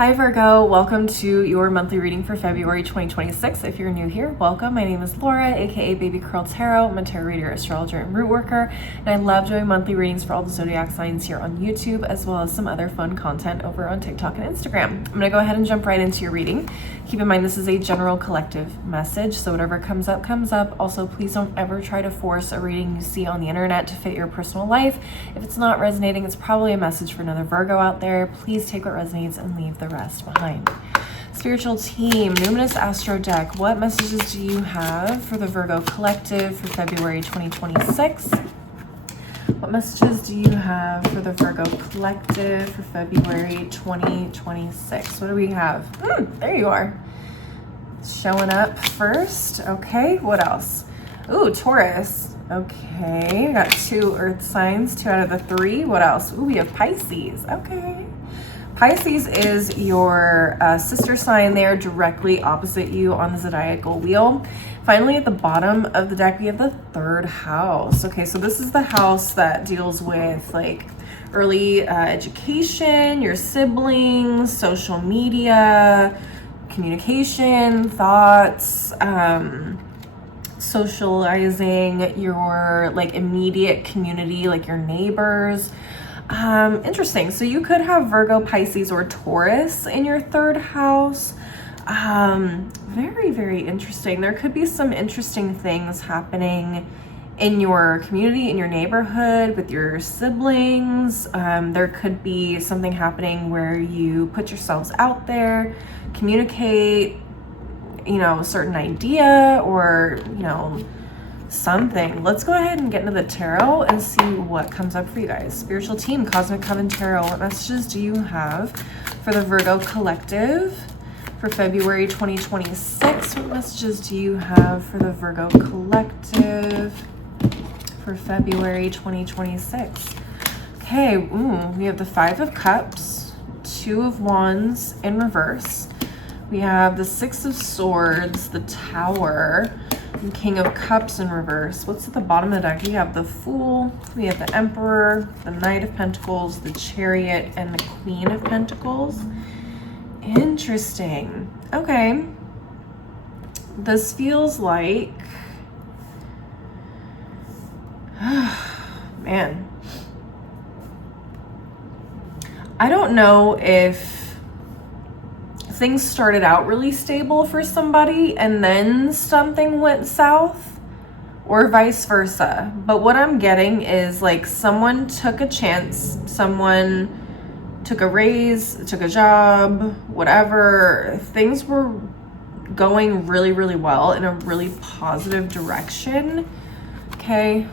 Hi Virgo, welcome to your monthly reading for February 2026. If you're new here, welcome. My name is Laura, aka Baby Curl Tarot. I'm a tarot reader, astrologer, and root worker, and I love doing monthly readings for all the zodiac signs here on YouTube, as well as some other fun content over on TikTok and Instagram. I'm gonna go ahead and jump right into your reading. Keep in mind this is a general collective message, so whatever comes up, comes up. Also, please don't ever try to force a reading you see on the internet to fit your personal life. If it's not resonating, it's probably a message for another Virgo out there. Please take what resonates and leave the rest behind. Spiritual team, Numinous Astro deck, what messages do you have for the Virgo collective for February 2026? What messages do you have for the Virgo collective for February 2026? What do we have? There you are. Showing up first. Okay, what else? Ooh, Taurus. Okay, we got 2 earth signs, 2 out of the 3. What else? Ooh, we have Pisces. Okay. Pisces is your sister sign there, directly opposite you on the zodiacal wheel. Finally, at the bottom of the deck, we have the 3rd house. Okay, so this is the house that deals with like early education, your siblings, social media, communication, thoughts, socializing, your like immediate community, like your neighbors. Interesting. So you could have Virgo, Pisces, or Taurus in your 3rd house. Very, very interesting. There could be some interesting things happening in your community, in your neighborhood, with your siblings. There could be something happening where you put yourselves out there, communicate, a certain idea or, something. Let's go ahead and get into the tarot and see what comes up for you guys. Spiritual team, Cosmic Coven Tarot, what messages do you have for the Virgo collective for February 2026? What messages do you have for the Virgo collective for February 2026? Okay, we have the 5 of Cups, 2 of Wands in reverse. We have the 6 of Swords, the Tower, and King of Cups in reverse. What's at the bottom of the deck? We have the Fool, we have the Emperor, the Knight of Pentacles, the Chariot, and the Queen of Pentacles. Interesting. Okay. This feels like... man. I don't know if things started out really stable for somebody and then something went south, or vice versa. But what I'm getting is like someone took a chance, someone took a raise, took a job, whatever. Things were going really, really well in a really positive direction. Okay.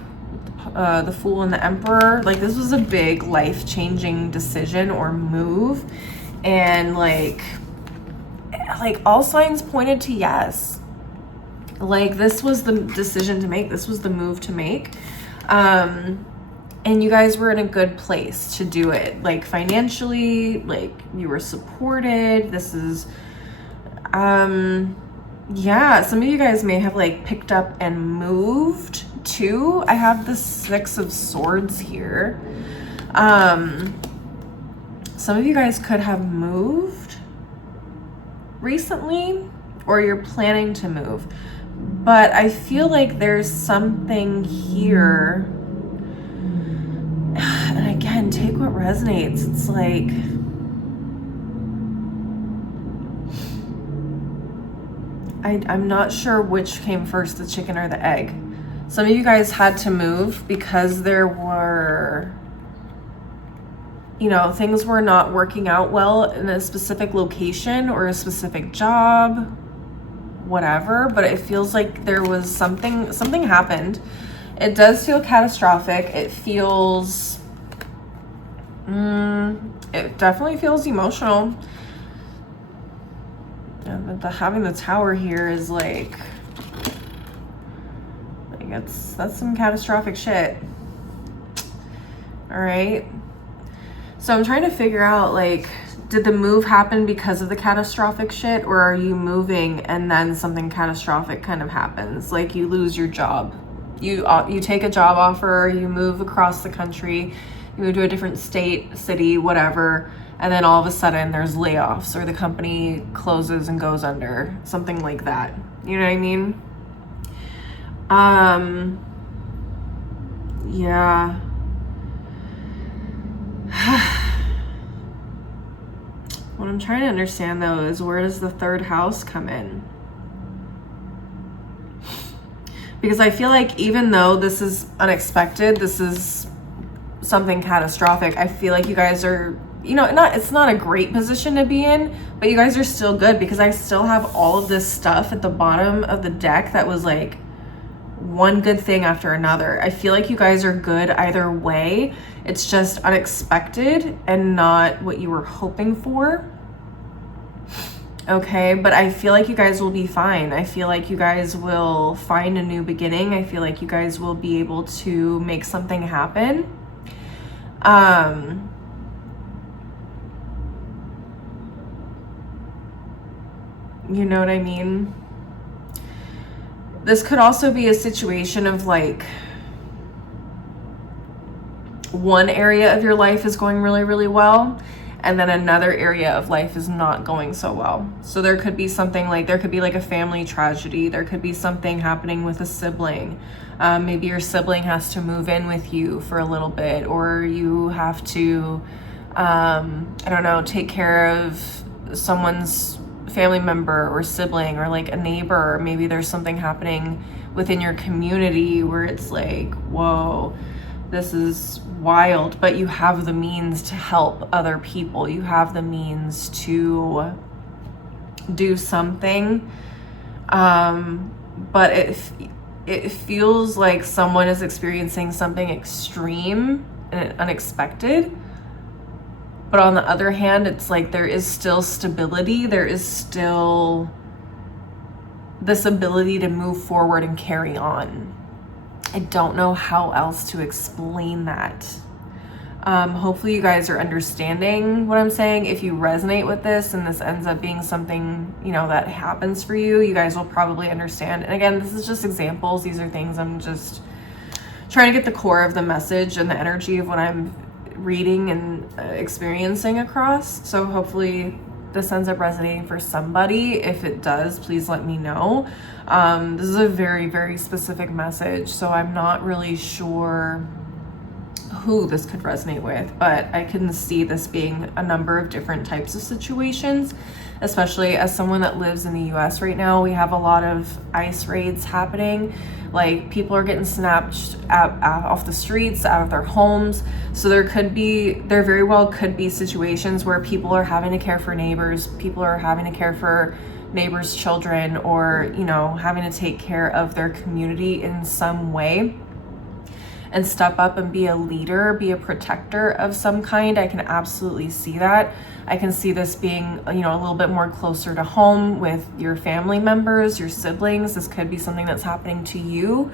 The Fool and the Emperor, like this was a big life-changing decision or move, and like all signs pointed to yes. Like this was the decision to make, this was the move to make, and you guys were in a good place to do it, like financially, like you were supported. This is yeah, some of you guys may have like picked up and moved too. I have the 6 of Swords here. Some of you guys could have moved recently, or you're planning to move, but I feel like there's something here, and again, take what resonates. It's like I'm not sure which came first, the chicken or the egg. Some of you guys had to move because there were, things were not working out well in a specific location or a specific job, whatever, but it feels like there was something happened. It does feel catastrophic. It feels, it definitely feels emotional. And having the Tower here is like that's some catastrophic shit. All right. So I'm trying to figure out, like, did the move happen because of the catastrophic shit, or are you moving and then something catastrophic kind of happens? Like you lose your job, you take a job offer, you move across the country, you move to a different state, city, whatever, and then all of a sudden there's layoffs or the company closes and goes under, something like that. You know what I mean? Yeah. What I'm trying to understand though is, where does the third house come in? Because I feel like even though this is unexpected, this is something catastrophic, I feel like you guys are, you know, it's not a great position to be in, but you guys are still good, because I still have all of this stuff at the bottom of the deck that was like one good thing after another. I feel like you guys are good either way. It's just unexpected and not what you were hoping for. Okay, but I feel like you guys will be fine. I feel like you guys will find a new beginning. I feel like you guys will be able to make something happen. You know what I mean? This could also be a situation of like, one area of your life is going really, really well, and then another area of life is not going so well. So there could be something like, there could be like a family tragedy. There could be something happening with a sibling. Maybe your sibling has to move in with you for a little bit, or you have to, I don't know, take care of someone's family member or sibling, or like a neighbor. Maybe there's something happening within your community where it's like, whoa, this is wild, but you have the means to help other people. You have the means to do something. But it feels like someone is experiencing something extreme and unexpected. But on the other hand, it's like there is still stability. There is still this ability to move forward and carry on. I don't know how else to explain that. Hopefully you guys are understanding what I'm saying. If you resonate with this and this ends up being something, you know, that happens for you, you guys will probably understand. And again, this is just examples. These are things I'm just trying to get the core of the message and the energy of what I'm reading and experiencing across. So hopefully this ends up resonating for somebody. If it does, please let me know. This is a very, very specific message, so I'm not really sure who this could resonate with, but I can see this being a number of different types of situations, especially as someone that lives in the US right now. We have a lot of ICE raids happening. Like, people are getting snatched off the streets, out of their homes. So there very well could be situations where people are having to care for neighbors, people are having to care for neighbors' children, or, you know, having to take care of their community in some way and step up and be a leader, be a protector of some kind. I can absolutely see that. I can see this being, you know, a little bit more closer to home with your family members, your siblings. This could be something that's happening to you.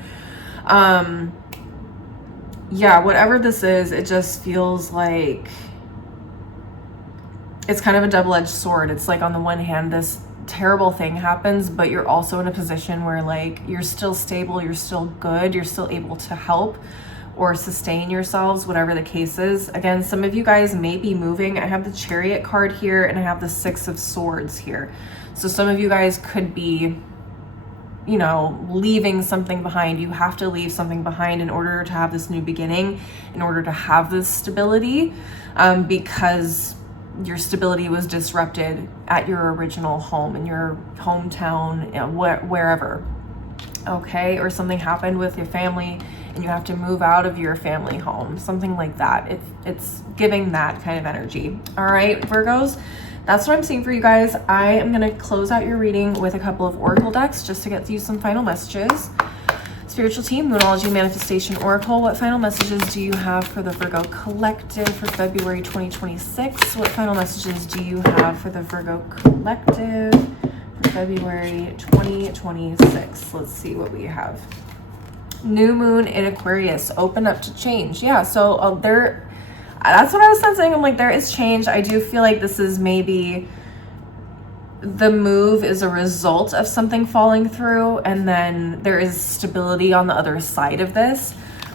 Yeah, whatever this is, it just feels like it's kind of a double-edged sword. It's like, on the one hand, this terrible thing happens, but you're also in a position where, like, you're still stable, you're still good, you're still able to help or sustain yourselves, whatever the case is. Again, some of you guys may be moving. I have the Chariot card here, and I have the Six of Swords here. So some of you guys could be, you know, leaving something behind. You have to leave something behind in order to have this new beginning, in order to have this stability, because your stability was disrupted at your original home, in your hometown, you know, wherever. Okay, or something happened with your family and you have to move out of your family home, something like that. It's giving that kind of energy. All right, Virgos, that's what I'm seeing for you guys. I am going to close out your reading with a couple of oracle decks just to get you some final messages. Spiritual team, Moonology Manifestation Oracle, what final messages do you have for the Virgo collective for February 2026? What final messages do you have for the Virgo collective for February 2026? Let's see what we have. New moon in Aquarius, open up to change. Yeah, so that's what I was sensing. I'm like, there is change. I do feel like this is maybe the move is a result of something falling through, and then there is stability on the other side of this.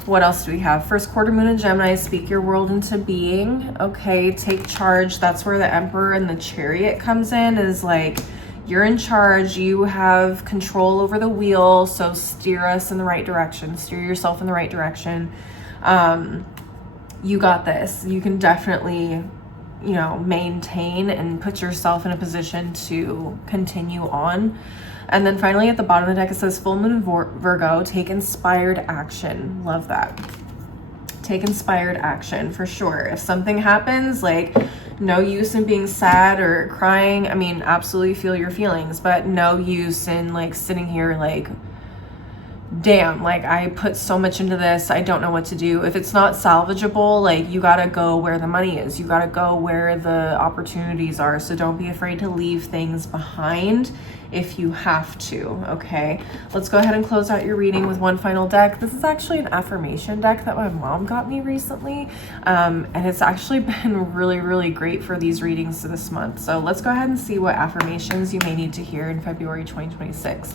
What else do we have? First quarter moon in Gemini, speak your world into being. Okay, take charge. That's where the Emperor and the Chariot comes in, is like, you're in charge, you have control over the wheel, so steer us in the right direction, steer yourself in the right direction. You got this. You can definitely, you know, maintain and put yourself in a position to continue on. And then finally at the bottom of the deck, it says full moon in Virgo, take inspired action. Love that. Take inspired action for sure. If something happens, like, no use in being sad or crying. I mean, absolutely feel your feelings, but no use in like sitting here like, damn, like I put so much into this, I don't know what to do. If it's not salvageable, like you gotta go where the money is. You gotta go where the opportunities are. So don't be afraid to leave things behind if you have to, okay? Let's go ahead and close out your reading with one final deck. This is actually an affirmation deck that my mom got me recently. And it's actually been really, really great for these readings this month. So let's go ahead and see what affirmations you may need to hear in February 2026.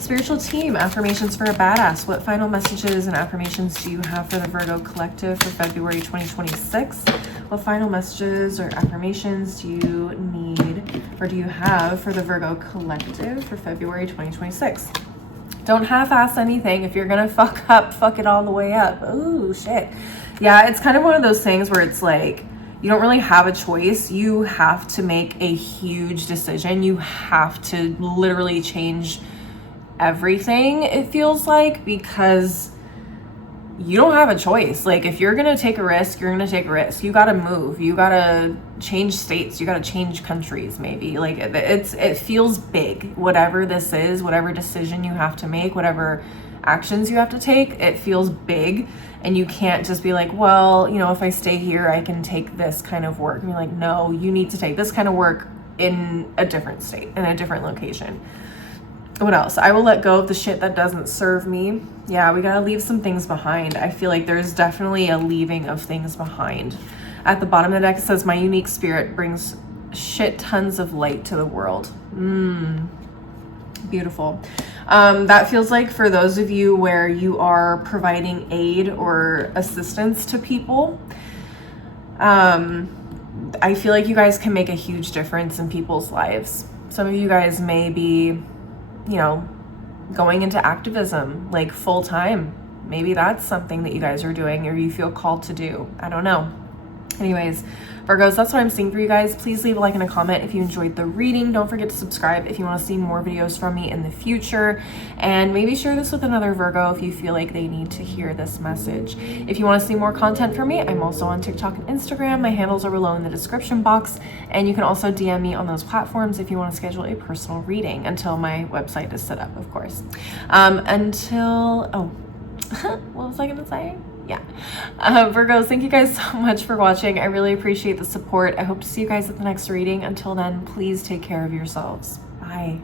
Spiritual team, affirmations for a badass. What final messages and affirmations do you have for the Virgo collective for February 2026? What final messages or affirmations do you need or do you have for the Virgo collective for February 2026? Don't half-ass anything. If you're gonna fuck up, fuck it all the way up. Oh shit. Yeah, it's kind of one of those things where it's like, you don't really have a choice. You have to make a huge decision. You have to literally change everything, it feels like, because you don't have a choice. Like, if you're gonna take a risk, you're gonna take a risk. You gotta move, you gotta change states, you gotta change countries, maybe. Like, it feels big, whatever this is, whatever decision you have to make, whatever actions you have to take, it feels big. And you can't just be like, well, you know, if I stay here I can take this kind of work. And you're like, no, you need to take this kind of work in a different state, in a different location. What else? I will let go of the shit that doesn't serve me. Yeah, we gotta leave some things behind. I feel like there's definitely a leaving of things behind. At the bottom of the deck, it says, my unique spirit brings shit tons of light to the world. Beautiful. That feels like for those of you where you are providing aid or assistance to people, I feel like you guys can make a huge difference in people's lives. Some of you guys may be, you know, going into activism like full time. Maybe that's something that you guys are doing or you feel called to do. I don't know. Anyways, Virgos, that's what I'm seeing for you guys. Please leave a like and a comment if you enjoyed the reading. Don't forget to subscribe if you want to see more videos from me in the future. And maybe share this with another Virgo if you feel like they need to hear this message. If you want to see more content from me, I'm also on TikTok and Instagram. My handles are below in the description box. And you can also DM me on those platforms if you want to schedule a personal reading until my website is set up, of course. What was I going to say? Yeah. Virgos, thank you guys so much for watching. I really appreciate the support. I hope to see you guys at the next reading. Until then, please take care of yourselves. Bye.